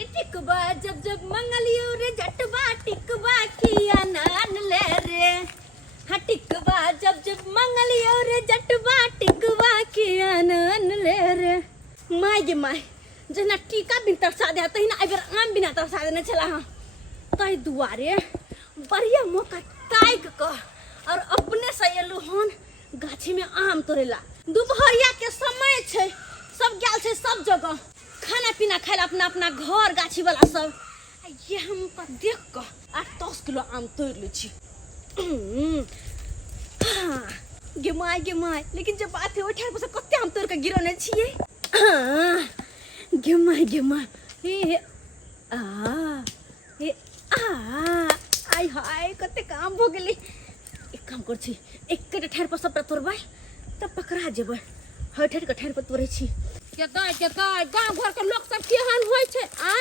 अरे टिकबा जब जब मंगलियो रे जटबा टिकबा किया नान ले रे हाँ टिकबा जब जब मंगलियो रे जटबा टिकबा किया नान ले रे माय गे माय जना टीका बिन तरसा दे तही ना अगर आम बिना तरसा देने चला हाँ तई दुआरे बढ़िया मौका ताइक क और अपने से एलु हन गाछी में आम तोड़ेला दोपहरिया के समय छे सब गेल छे सब जगह खाना पीना खाइला अपना अपना घर गाछी वाला सब ये हमका देख क 8-10 किलो आम तोड़ लै छी गे माय लेकिन जब बात है ओठा पर कते आम तोड़ के गिरने छिए गे माय हे आई हाय कते काम भ गेली एक काम कर छी एक ठेर पर सबटा तोड़बै तब पकड़ा जेबै हर ठेर के ठेर पर तोड़ै छी के गांव घर के लोग सब केहन होय छै आ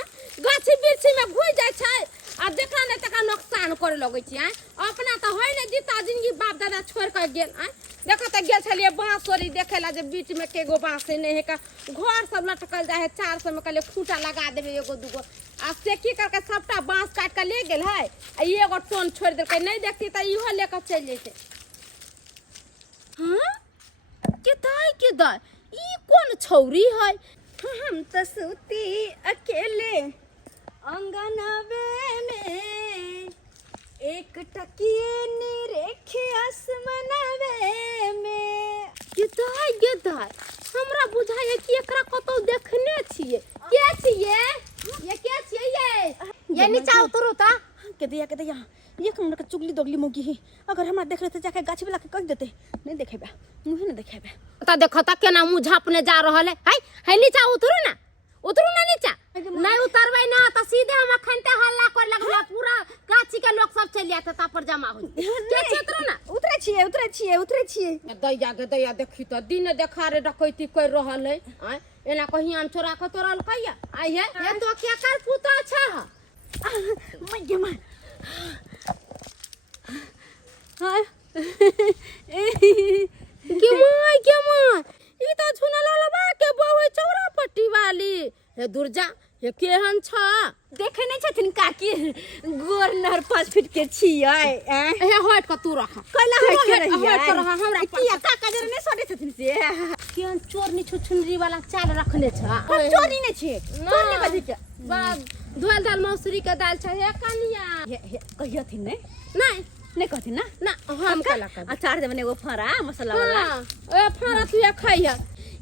गाछी बिरछी में घुस जाय छै आ देखा नै तका नुकसान करे लगै छै आ अपना त होय नै जीता जिंदगी बाप दादा छोड़ के गेल आ देखा त गेल छलिए बांसोरी देखेला जे बीच में केगो बांस नै है का घर सब लटकल जाय है 400 में कहले खूंटा लगा देबे एगो दूगो आ से की करके सबटा बांस काट के ले गेल है आ एगो टोन छोड़ देलकै नै देखती त इहो लेके चल जैते हां के दाय ई कौन छौरी है हम त सूती अकेले अंगनवे में एक टकिए नी रेखे आसमानवे में के दाय हमरा बुझाय कि एकरा कतौ देखने छिए के छिए ये नीचा उतरो ता के दिया एक मिनट के चुगली दोगली मोगी ही अगर हमरा देख रहे त जाके गाछ वाला के कह देते नहीं देखेबे मुंह नहीं देखेबे ता देखता केना मुंह झापने जा रहल है नीचा उतरू ना नीचा नहीं उतरबै ना त सीधे हम अखनते हल्ला कर लगला पूरा गाछी के लोग सब चल जाते ता पर जमा हो के क्षेत्र ना उतरे छिए दैया देखी त दिन देखारे डकैती कर रहल है एना कहीं आम चोरा के तोरल कहिया आई है ये तो क्या कर पुता छ मैं हाय के माय ई त झुना ललबा के बौए चौरा पट्टी वाली हे दुर्जा ये केहन छ देखे नै छथिन काकी गोर नहर 5 फीट के छियै हे हट क तू रख कला हट के रहिया हट रहा हमरा किया काका जरे नै सडे छथिन से केहन चोरनी छुछुनरी वाला चाल रखले छ चोरी नै छै चोरनी बजे के धोल दाल मौसरी के दाल छ हे कनिया कहियथिन नहीं कहथिन ना हम कला कर अचार देबने एगो फरा मसाला वाला ए फरा तू खइया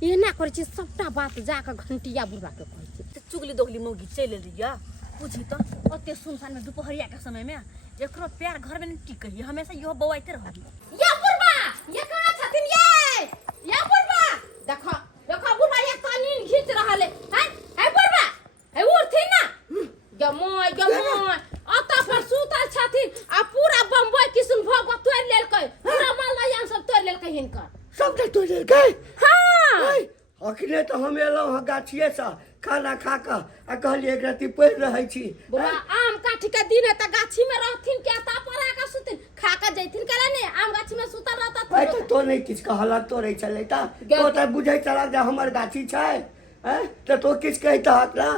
ये ना करे छी सबटा बात जाके घंटिया बुढ़वा के कहै छी चुगली दोगली मौगी चल लिया बुझी तो ओते सुनसान में दोपहरिया के समय में एकरो पैर घर में टिकई हमेशा यो बवाइते रहली या बुढ़वा ये कहां छथिन ये बुढ़वा देखो बुढ़वा ये कानीन खींच रहल है बुढ़वा है उठथिन ना गमोय अता पर सुतल छथिन आ पूरा बम्बई किशन भोग तोड़ लेलकै पूरा मलया सब तोड़ लेलकै हिनकर सब तोड़ लेलकै हां अखने तो हम एलौ ह गाछिए से खाना खा के आ कहलिए एक राती पड़ रहै छी बुआ आम काठी के दिन त गाछी में रहथिन के ता पर आके सुतिन खा के जैथिन करे ने आम गाछी में सुतल रहता भाई तो नहीं किछ का हल्ला तोड़ै छलै ता तो त बुझै चला जे हमर गाछी छै त तो किछ कहता हकला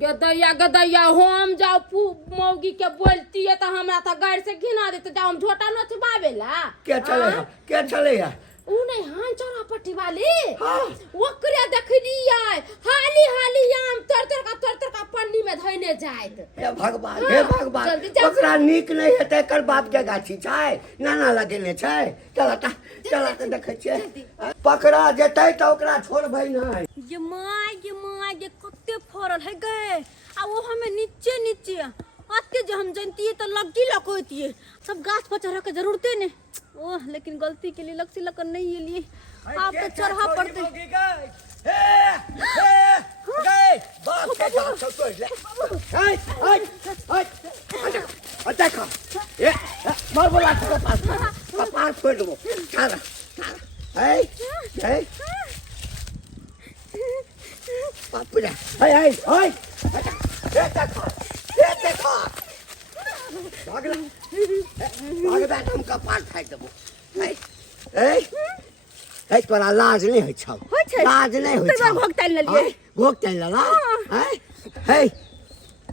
गदैया हम जाओ मौगी के बोलती है तो हमरा त गाड़ से घिना देते जाओ हम झोटा नचबावेला के चले है उ नहीं हां चोरा पट्टी वाली ओकरे देखलिए हाली आम तोड़ का पन्नी में धइने जाइत हे भगवान ओकरा नीक नहीं है तेकर बाप के गाछी छै नाना लगेने छै चला त देखै छियै पकड़ा जेतै त ओकरा छोड़बै नहीं ये माय कते फरल है गए आ वो हमें नीचे आते जो हम जानती है तो लगी लकोती है सब गाछ पर चढ़ा के जरूरते ने ओह लेकिन गलती के लिए लक्ष्य लकन नहीं है लिए आप तो चढ़ा पड़ते गए बाप के गाछ तोड़ ले देखो ये मार बोला के पास छोड़ दो सारा ए बाप रे हाय देखो भागला हम कपार फाड़ देबो ए तोरा लाज नहीं होइ छौ लाज नहीं होइ छौ भोग तैल लेलिए भोग तैल लला हे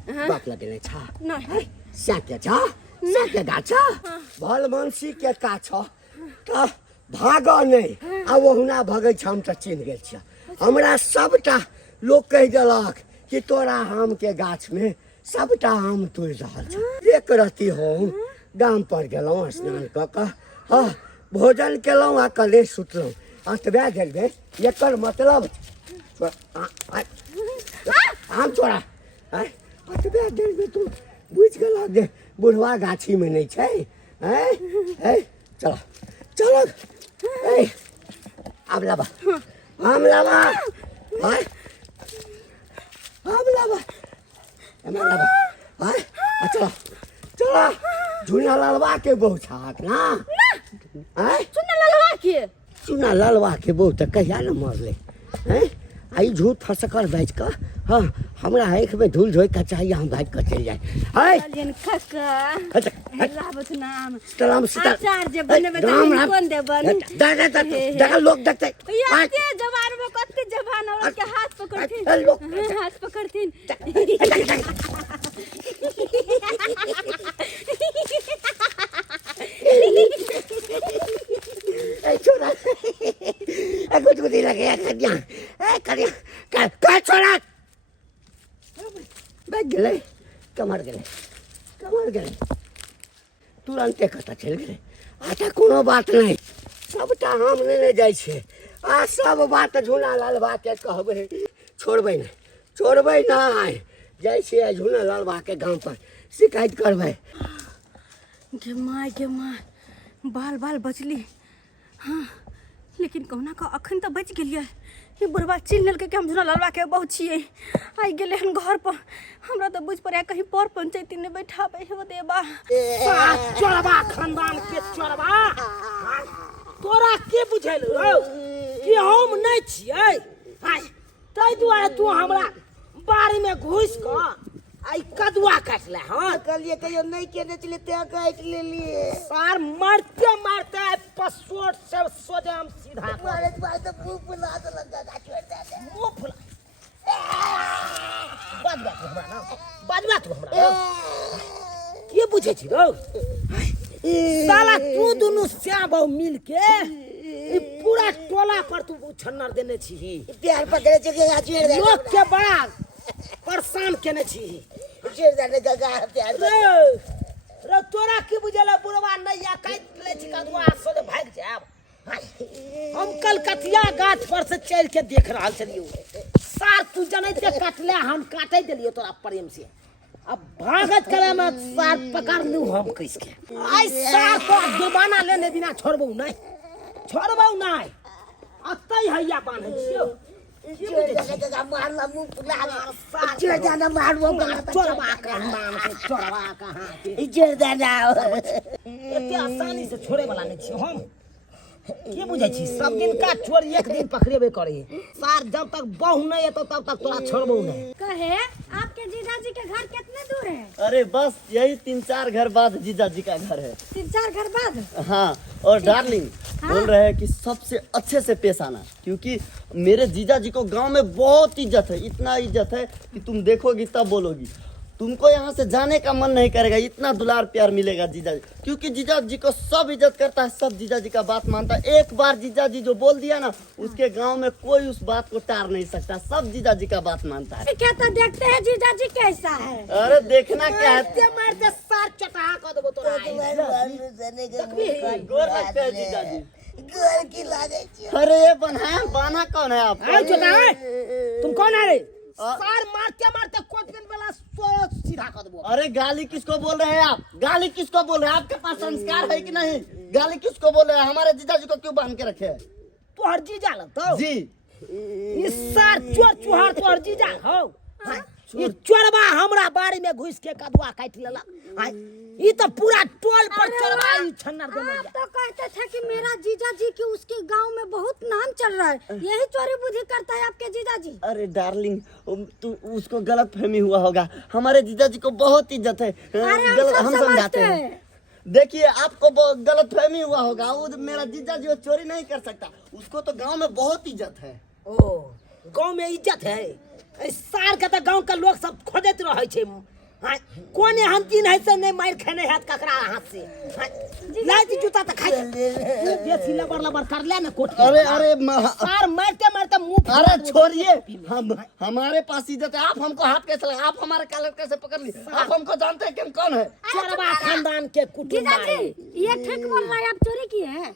बाप लगेने छ नहीं स्याके छ स्याके गाछ भल मनसी के का छ त भाग नहीं अब ओहुना भगै छ हम त चिन्ह गेल छ हमरा सबटा लोग कह देलक कि तोरा आम के गाछ में सबटा आम तोड़ रहल छ एक रति हम गाम पर गेलौं स्नान क क भोजन केलौं आ कले सुतलौं अतबे गेल बे एकर मतलब आम तोरा अतबे गेल बे तू बुझ गेल जे बुढ़वा गाछी में नहीं छै चलो चलो आम लाबा आम लाबा आम लाबा एमे लाबा चलो चलो झुना ललवा के बहु छाक ना चुना ललवा के चुना ललवा के बहु त कहिया न मरले आई झूठ फसकर बैठ कर हाँ हमरा आँख में धूल झोंक के चाहिए हम भाग कर चल जाए चलियन काका रावत नाम सलाम सीता अचार जे बनबे कौन देबन दादा लोग देखते या के जवान में कत्ते जवान औरत के हाथ पकड़थिन हाथ पकड़थिन छोरा कुछ कुछ लगे करिया का छोरा बैठ गेले कमर गेले तुरंते कता चल गेले आता कोनो बात नहीं सबटा हम लेने जाय छे आ सब बात झूना लालबा के कहबे छोड़बै नहीं जाय छे झूना लालबा के गांव पर शिकायत करबै गे माय बाल बचली हाँ लेकिन कहुना का अखन तो बच गेलिए ये बुढ़वा चिन्ह लेलकै कि हम झूना लालबा के बहु छिए आई गेले हन घर पर हमरा तो बुझ पड़े कहीं पर पंचायती ने बैठाबे हो देबा चोरबा खानदान के चोरबा तोरा के बुझैल कि हम नहीं छियै तै दुआरे तू हमरा बाड़ी में घुस क आई कदुआ काटले हां कहलिए कहियो नहीं केने चले ते काट लेलिए सार मारते पसोट से सोजे हम सीधा मारे बात तो मुंह फुला दे लगा छोड़ दे मुंह फुला बाजवा तू हमरा ये बुझे छी रो साला तू दोनों श्याम बहु मिल के ई पूरा टोला पर तू छन्नर देने छी प्यार पकड़े चले छोड़ दे लोग के बड़ा परेशान केने छी छोड़ दे गगा प्यार रे तोरा की बुझला बुढ़वा नैया काट ले छी कदुआ सोले भाग जाब हम कलकतिया गाछ पर से चल के देख रहल छलियो सार तू जनैते काटले हम काटै देलियो तोरा प्रेम से अब भागत करे में सार पकड़ लू हम कैस के आई सार तो जुर्माना लेने बिना छोड़बौ नहीं अतै हैया बांधै छियो छोड़ दे गगा मारला मुंह फुला छोड़ दे ना मारबो चोरबा कहां छोड़ दे ना एते आसानी से छोड़े वाला नहीं छी हम के बुझै छी सब दिन का चोर एक दिन पकड़ेबे करे सार जब तक बहु नहीं है तो तब तक तोरा छोड़बो नहीं कहे आपके जीजाजी के घर कितने दूर है अरे बस यही 3-4 घर बाद जीजा जी का घर है 3-4 घर बाद हाँ और डार्लिंग बोल रहे हैं कि सबसे अच्छे से पेश आना क्योंकि मेरे जीजा जी को गांव में बहुत इज्जत है इतना इज्जत है कि तुम देखोगी तब बोलोगी तुमको यहाँ से जाने का मन नहीं करेगा इतना दुलार प्यार मिलेगा जीजा जी क्योंकि जीजा जी को सब इज्जत करता है सब जीजा जी का बात मानता है एक बार जीजा जी जो बोल दिया ना उसके गांव में कोई उस बात को टार नहीं सकता सब जीजा जी का बात मानता है क्या तो देखते हैं जीजाजी कैसा है अरे देखना क्या है मारते सार चटा कर देबो तोरा गोर लगते हैं जीजा जी गोर की लागे छी अरे ये बाना कौन है आप आई चटा तुम कौन है रे सार मारते कुछ दिन पहला सोच सीधा कर देबो अरे गाली किसको बोल रहे हैं आप गाली किसको बोल रहे हैं आपके पास संस्कार है कि नहीं गाली किसको बोल रहे हैं हमारे जीजा जी को क्यों बांध के रखे हैं तू हर जीजा लगतो जी ये सार चोर चुहार तो हर जीजा हो ये चोरबा हमरा बाड़ी में घुस के कदुआ काट लेला ये तो पूरा टोल पर चोरबा ई छन्नर देने आप तो कहते थे कि मेरा जीजाजी की उसके गांव में बहुत नाम चल रहा है यही चोरी बुद्धि करता है आपके जीजाजी अरे डार्लिंग तू उसको गलत फहमी हुआ होगा हमारे जीजा जी को बहुत इज्जत है हम समझाते हैं देखिए आपको गलत फहमी हुआ होगा वो मेरा जीजा जी वो चोरी नहीं कर सकता उसको तो गांव में बहुत इज्जत है ओ गांव में इज्जत है सार के तो गांव का लोग सब खोजत रहे छे हाँ कोने हम तीन है से नहीं मार खाने हाथ ककरा हाथ से हाँ लाइट जूता तो खाई बेसी लबर लबर कर ले ना कोट अरे अरे सार मारते मारते मुंह अरे छोड़िए, हम हमारे पास इज्जत है, आप हमको हाथ कैसे लगा, आप हमारे कॉलर कैसे पकड़ लिए, आप हमको जानते हैं कि हम कौन है? चरवा खानदान के कुटुंब ये ठीक बोल रहा है, आप चोरी की है?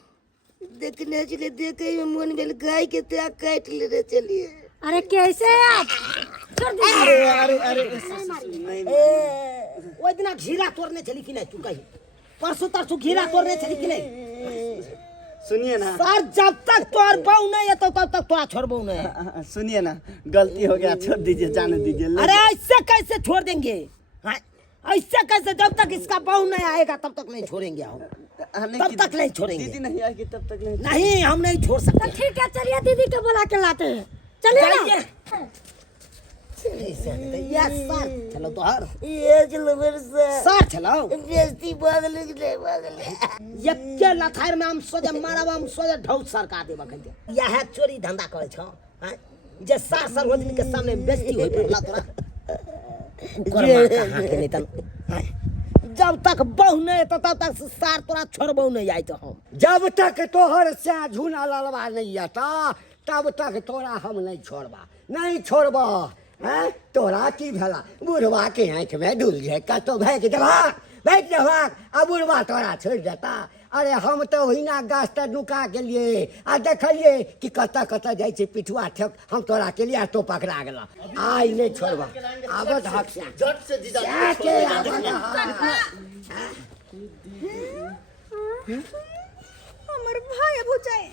देखने चले देखे मन बेल गाय के त्या काट ले रे चलिए। अरे कैसे आप छोड़ दीजिए। अरे अरे नहीं वो दिन घीरा तोड़ने चली कि नहीं तू कहीं परसों तरसों घीरा तोड़ने चली कि नहीं? सुनिए ना सर जब तक तोर बहू नहीं है तो तब तक तोरा छोड़ बहू नहीं है। सुनिए ना, गलती हो गया, छोड़ दीजिए, जाने दीजिए। अरे ऐसे कैसे छोड़ देंगे? हाँ? ऐसे कैसे? जब तक इसका बहू नहीं आएगा तब तक नहीं छोड़ेंगे हम, तब तक नहीं छोड़ेंगे। दीदी नहीं आएगी तब तक नहीं। नहीं हम नहीं छोड़ सकते। ठीक है चलिए, दीदी को बुला के लाते हैं। चलिए ना। चलो तो हर ये चलो मेरे से सर चलाओ बेइज्जती भागल के नहीं भागल। ये के लथार में हम सोजे मारब, हम सोजे ढौत सरका देबा कहते यह है चोरी धंधा करे छ। हां जे सार सार्वजनिक के सामने बेइज्जती होई पड़ला तोरा कुकर कहां के नहीं तन। जब तक बहु नहीं तो तब तक सार तोरा छोड़बो नहीं आई तो हम। जब तक तोहर से झूना ललवा नहीं आता तब तक तोरा हम नहीं छोड़बा, नहीं छोड़बा। हैं तोरा की भला बुढ़वा के आँख में डूल जाए का तो भाग जवाक अब बुढ़वा तोरा छोड़ देता। अरे हम तो हिना गाछ तर नुका के लिए आ देखलिए कि कत कत जाए छे पिठुआ ठक, हम तोरा के लिए तो पकड़ा गेला। आई नहीं छोड़बा, आबत हक से झट से जीजा के आबत हमर भाई अब हो जाए।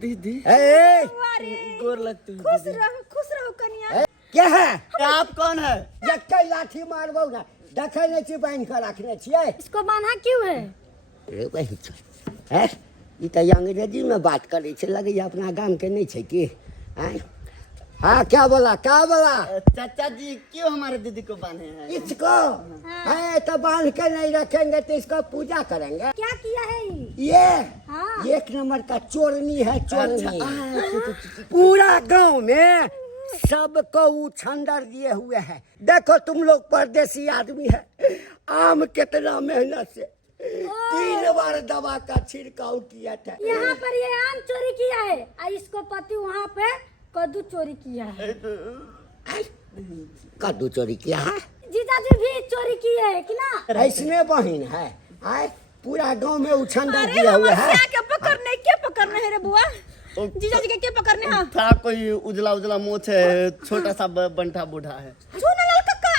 दीदी ए गोर लगती है। खुश रहो कन्या। क्या है? आप कौन है? जक्के लाठी मारबो ना, देखे नहीं छी बांध के रखने छिए। इसको बांधा क्यों है? रे वही है ई तो अंग्रेजी में बात करे छे, लगे अपना गांव के नहीं छे की। हैं हाँ क्या बोला चाचा जी क्यों हमारे दीदी को बांधे हैं? इसको है तो बांध के नहीं रखेंगे तो इसको पूजा करेंगे। क्या किया है ये हाँ। एक नंबर का चोरनी है, चोरनी। पूरा गांव में सबको उछंदर दिए हुए है। देखो तुम लोग परदेसी आदमी है, आम कितना मेहनत से 3 बार दवा का छिड़काव किया था। यहाँ पर ये आम चोरी किया है और इसको पति वहाँ पे कद्दू चोरी किया है। कद्दू चोरी किया है, जीजाजी भी चोरी किए है कि ना? ऐसने बहन है। आए पूरा गांव में उछंदर दिए हुए है। क्या पकड़ने है रे बुआ? जीजाजी के क्या पकड़ने हैं? था कोई उजला उजला मोछ है, छोटा सा बंठा बूढ़ा है। झूनालाल कक्का।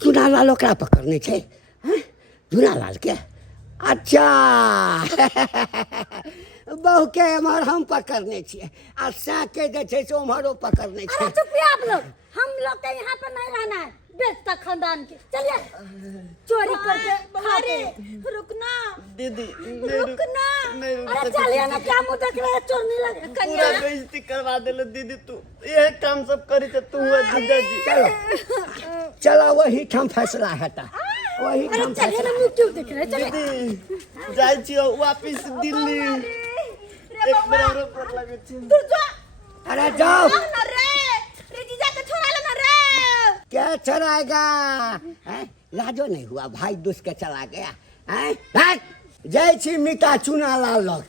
झूनालाल ओकरा पकड़ने छे? हैं? झूनालाल के? अच्छा बहु के एमहर हम पकड़ने छिए आ सा के जे छे से ओमहरो पकड़ने छे। अरे चुप आप लोग, हम लोग के यहाँ पर नहीं रहना है, बेचता खानदान के। चलिए चोरी करके। अरे रुकना दीदी रुकना। अरे चलिए ना, क्या मुंह देख रहे हैं? चोरनी लगे पूरा बेइज्जती करवा देलो दीदी। तू ये काम सब करी तो तू है जीजा जी। चलो वही ठम फैसला हेता, वही अरे ठम चलिए ना, फैसला। मुंह क्यों देख रहे हैं? चलिए। दीदी जाई छियो वापस दिल्ली। एक बेर और पर लगे छी। अरे जाओ, रे जीजा के छोड़ा लो ना रे। क्या चलाएगा? हैं? लाजो नहीं हुआ, भाई दूस के चला गया। हैं? भाग जय छी मिटा चुना लाल लोग।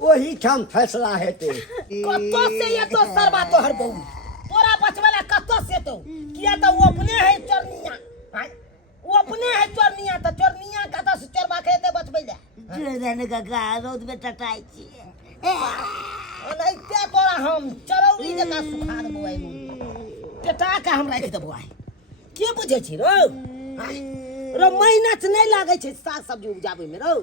वही ठम फैसला हेते। कत्तो से ये तो सरबा तो हर बहू तोरा बचवाला कत्तो से तो किया तो वो अपने है चोरनिया। हां वो अपने है चोरनिया तो चोरनिया का तो चोरबा के ते बचबै ले। जो जाने का रोड में टटाई छी। नहीं ते तोरा हम चरौरी जका सुखा देबो आई टेटा के हम राख देबो आई। के बुझे छी रो? रो मेहनत नहीं लागे छै साग सब्जी उपजाबै में रो।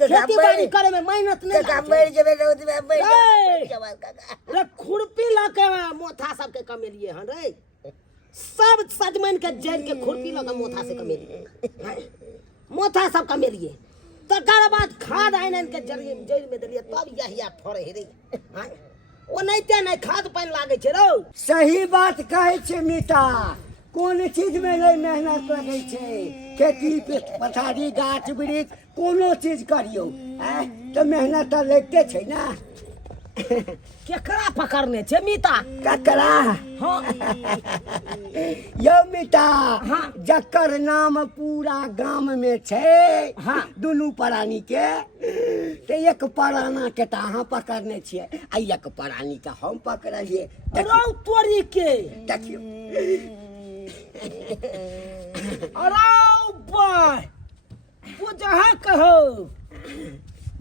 खेती बाड़ी करे में मेहनत नहीं लागे। मर जेबे रोड में मर जवान का। रे खुरपी ला के मोथा सब के कमेलिए हन रे। सब सजमन के जड़ के खुरपी लगा मोथा से कमेलिए, मोथा सब कमेलिए। तकर बाद खाद आइन के जड़ में देलिए तब यहिया फड़े रे। ओ नहीं ते नहीं खाद पानी लागे छे रो। सही बात कहे छे मीता, कौन चीज में नहीं मेहनत लगे छे। खेती पथारी गाछ वृक्ष कोनो चीज करियो तो मेहनत तो लगते छे ना। केकरा पकड़ने छे मीता? ककरा हाँ यो बेटा हाँ। जकर नाम पूरा गांव में छे हाँ। दुनू प्राणी के ते एक प्राणा के तो अहाँ पकड़ने छियै आ एक प्राणी के हम पकड़लिए। रौ तोरी के देखियो अरौ भाई वो जहाँ कहो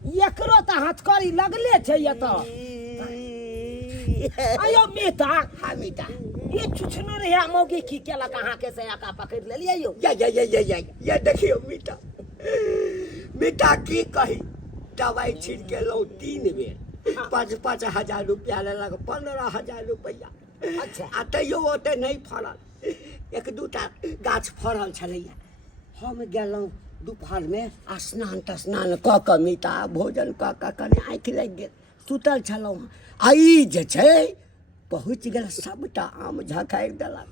एकरो तो हथकड़ी लगले छे ये तो आयो मीता। हाँ बेटा ये छुछनो रे मौगी की केला कहाँ के से आका पकड़ ले लिया यो। ये देखियो बेटा बेटा की कही दवाई छिड़क के लो 3 बेर 5,000 रुपया लेलक 15,000 रुपया। अच्छा। आ तैयो ओते नहीं फड़ल, 1-2टा गाछ फड़ल छलैया। हम गेलहुँ दोपहर में स्नान तस्नान कऽ कऽ मीता भोजन कऽ कऽ कने आँखि लागि गेल सुतल छलहुँ। आई जे छै पहुँच गेल सबटा आम झखारि देलक।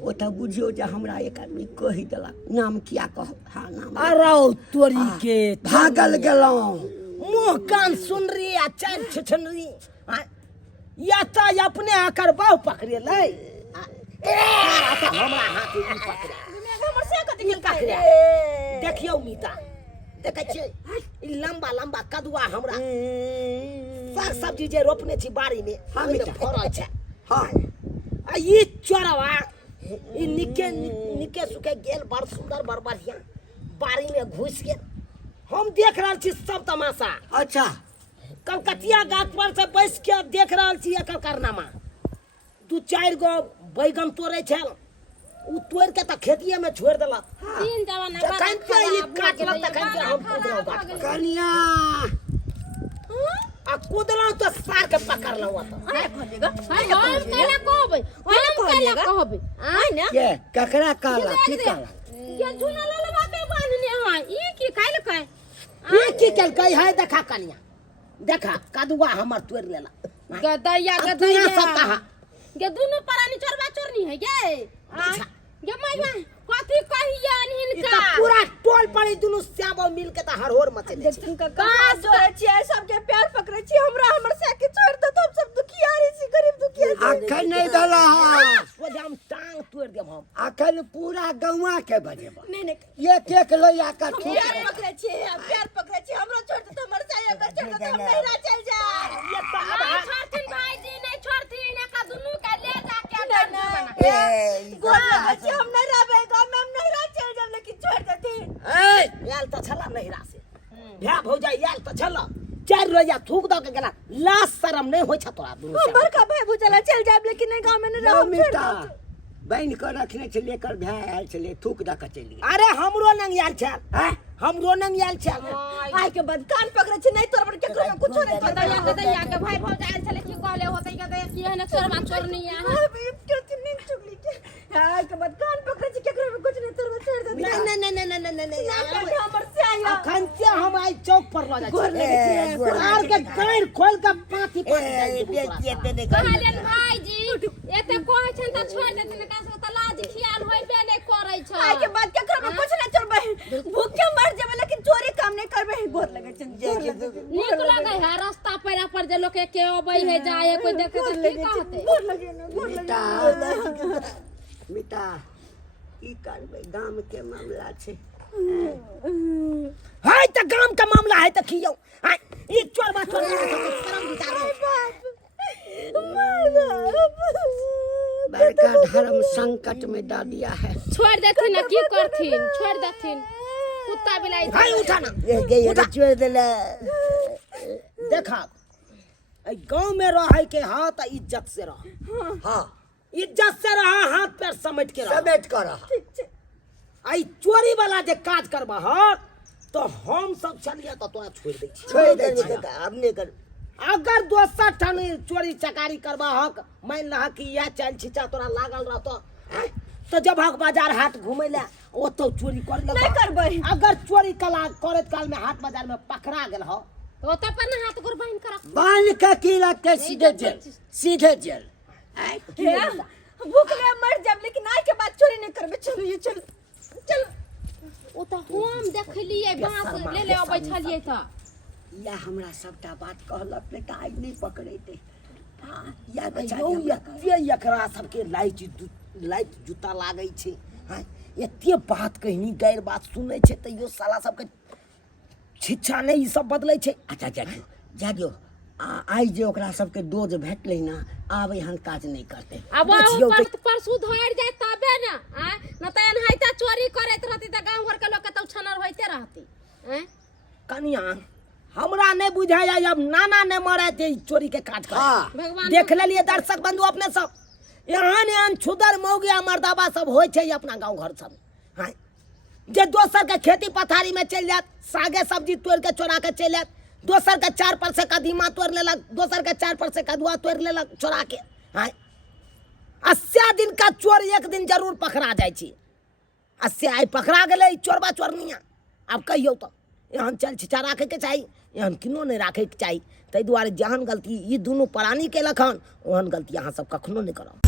ओ तऽ बुझियो जे हमरा एक आदमी कहि देलक नाम किया कहब। हाँ नाम अरौ तोरी के भागल गेलहुँ। मुंह कान सुन रही आ चाल छछन रही या तो अपने आकर बाह पकड़े ले हमरा हाथ ई पकड़े हमर से कथि गेल पकड़े। देखियो मीता देखे छियै ई लंबा लंबा कदुआ हमरा साग सब्जी जे रोपने छी बाड़ी में हाँ, ओइमे मीता। फड़ल छै। हाँ आ ई चोरवा ई निके सुके गेल बड़ सुंदर बड़ बढ़िया बाड़ी में घुस गेल। हम देख रहल छी सब तमाशा। अच्छा कलकतिया गाछ पर से बैस के देख रहल छी एकर कारनामा। 2-4 गो बैगन तोड़े छल उ तोड़ के त खेतिये में छोड़ देलक। तीन जवाना जखन के ई काटलक तखन के हम कूदलहुँ गाछ पर। कनिया आ कूदलहुँ तो सार के पकड़लहुँ ओतऽ। हम केना कहबै हम केना कहबै आइ ने ये ककरा कहला की कहला? ये झूला ललवा के बांधने हां ई की काइल काय ये की केलकै है देखा कनिया देखा कदुआ हमर तोड़ लेलक। गदैया अब तू यहाँ सब गदैया कहा ये दोनों प्राणी चोरबा चोरनी है ये ये माय कथी कहियन ई हिनका त पूरा टोल पड़ी दुनु श्यामो मिल के त हरहोर मचले छै। कहां जोरे छियै सबके पैर पकड़े छी हमरा हमर से के छोड़ दे तुम सब दुखियारी छी गरीब दुखिया अखन नहीं देला वो जे हम टांग तोड़ देब हम। अखन पूरा गौवा के बजेब। नहीं नहीं ये केक लइया का पैर पकड़े छी पैर पकड़े छी हमरा छोड़ दे तो मर जाए अगर छोड़ दे तो हम नहिरा चल जाए ये त अब छोड़थिन भाईजी नहीं छोड़थिन का दुनू के ले जाके बना गोर लगे छी हम नहीं रहबे गांव में हम नहिरा चल जाब लेकिन छोड़ देथिन ए याल त छला नहिरा से भ्या भौजा याल त छला 4 रोजा थूक द के गेला लाश शरम नहीं होय छ तोरा दुनु से। बड़का भाई बुझला चल जाब लेकिन नहीं गांव में नहीं लो रहब मीता बहन को रखने से लेकर भै आयल छले थूक द के चली गेल। अरे हमरो नंग याल छल हैं? हमरो नंग याल छल। आई के बाद कान पकड़े छी नहीं तोर पर केकरो में कुछो नहीं गदैया गदैया के भाई भौजा आयल छले की कहले होतै गदैया की है ना चोरबा चोरनी है नहीं चुगली के आई के बाद कान पकड़े छी केकरो में कुछ नहीं तोर छोड़ दे नहीं हमर से आया अखन से हम आई चौक पर ल गोर जाय लगे छी आर के गाड़ खोल के पाथी पर जाय। कहलियन भाईजी एते कहै छन त छोड़ देथिन का से त लाज खियाल होइबे नहीं करै छ आई के बाद केकरो में कुछ नहीं चोरबै भूखे मर जेबे लेकिन चोरी काम नहीं करबै गोर लगे छन नीक लगे है रास्ता पैरा पर जे लोग के अबै है जाए कोई देखे त की कहते गोर लगे न गोर मीता मीता की करबै गाम के मामला छै। हाय त गांव का मामला है त खियो हाय ई चोरबा चोरनी शरम विचार बड़का धर्म संकट में डाल दिया है। छोड़ देथिन ना की करथिन छोड़ देथिन कुत्ता बिलाई हाय उठा ना ये छोड़ देला देखा ए गांव में रहे के हाथ इज्जत से रह। हाँ इज्जत से रह हाथ पैर समेट के रह। समेट कर रहा आई चोरी वाला जे काज करबा ह तो हम सब चलिए तो तोरा छोड़ दे छी। छोड़ दे छी। हमने कर अगर दोसर ठन चोरी चकारी करबा हक मान लह कि यह चल छिचा तोरा लागल रहतो तो जब हक बाजार हाट घूमे ले ओतो चोरी कर ले नहीं करबै अगर चोरी कला करत काल में हाट बाजार में पकड़ा गेल हो तो त पर ना हाथ गोर बहिन कर बांध के की रखते सीधे जेल सीधे जेल। आय, भूख में मर जाब लेकिन आज के बाद चोरी नहीं करबे चलो ये चल चल ओ त हम देखलिए बांस ले ले अबै छलिए त या हमरा सबटा बात कहलक बेटा आइ नहीं पकड़ेते हाँ या यौ बेचारी एते एकरा सबके लाइट जूता लागै छै हाँ एते बात कहनी गैर बात सुनै छै तैयो साला सबके शिक्षा नहीं ई सब बदलै छै अच्छा जागियो आइ जे ओकरा सबके डोज भेटलै ना आब एहन काज नहीं करते अब बुझियौ तऽ- परसू धोर जाए तबे ना न त एनहाइता चोरी करैत रहती त गांव घर के लोग के त छनर होइते रहती हैं कनिया हमरा नहीं बुझाया अब नाना ने मरे थे चोरी के काज कर हाँ भगवान देख लेलिए दर्शक बंधु अपने सब एहन छुदर मौगिया मर्दाबा सब होय छै अपना गांव घर सब हाँ जे दोसर के खेती पथारी में चल जात सागे सब्जी तोड़ के चोरा के चल जात दोसर के 4 परसे कदीमा तोड़ लेलक दोसर के 4 परसे कदुआ तोड़ लेलक चोरा के हाँ 80 दिन का चोर एक दिन जरूर पकड़ा जाय छी 80 आई पकड़ा गेलै चोरबा चोरनिया अब कहियो तो एहन चल छिचा राखे के चाहिए एहन किनो नहीं राखे के चाहिए ताहि दुआरे जहन गलती ई दुनू प्राणी केलक हन ओहन गलती अहाँ सब कखनो नहीं करब